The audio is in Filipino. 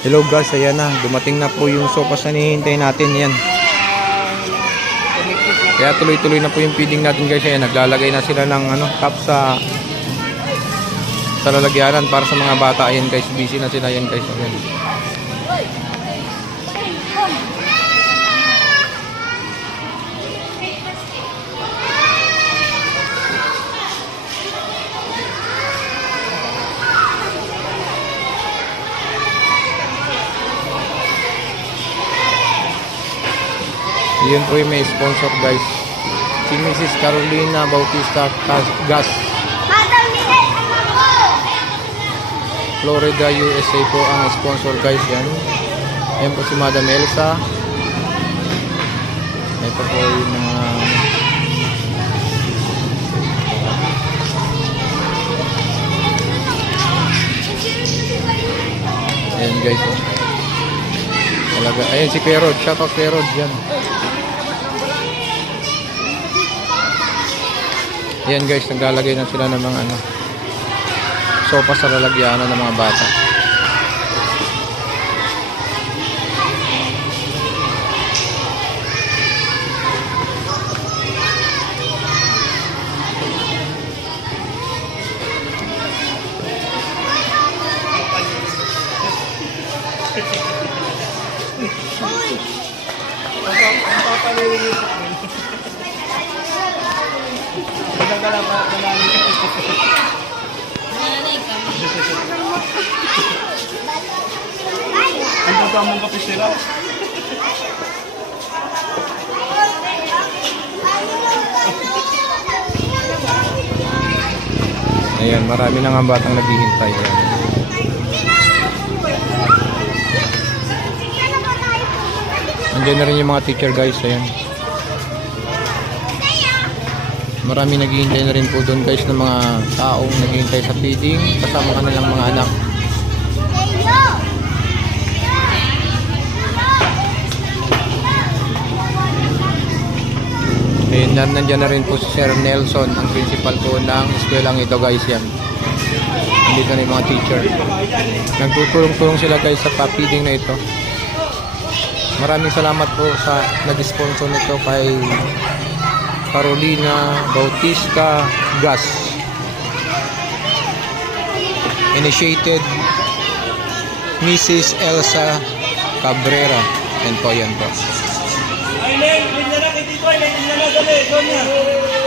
Hello guys, ayan na. Dumating na po yung sopas na hinihintay natin. Yan. Kaya tuloy-tuloy na po yung feeding natin guys. Ayan, naglalagay na sila ng cup sa lalagyanan para sa mga bata. Ayan guys, busy na sila. Ayan guys. Ayan. Yun po yung may sponsor guys. Si Mrs. Carolina Bautista Gas, Florida, USA po ang sponsor guys. Yan. Yan po si Madam Elsa. Ito po yung mga ayan guys. Talaga. Ayan si Kuya Rod. Shoutout Kuya Rod. Yan. Ayan guys, naglalagay na sila ng mga sopa sa lalagyanan ng mga bata. Ang kamong kape sila. Ayan, marami na nga batang naghihintay. Ayan. Andiyan na rin yung mga teacher guys. Ayan. Marami naghihintay na rin po doon guys ng mga taong naghihintay sa feeding kasama kanilang mga anak. Ayun, nandiyan na rin po si Sir Nelson, ang principal po ng eskwelang ito guys. Yan. Nandito na yung mga teacher. Nagtutulong-tulong sila guys sa pa-feeding na ito. Maraming salamat po sa nag-sponsor nito kay Carolina Bautista Gas. Initiated Mrs. Elsa Cabrera. Yan po, yan po. Ay, Len, na kay Tito. Ay, na dali. Doon na.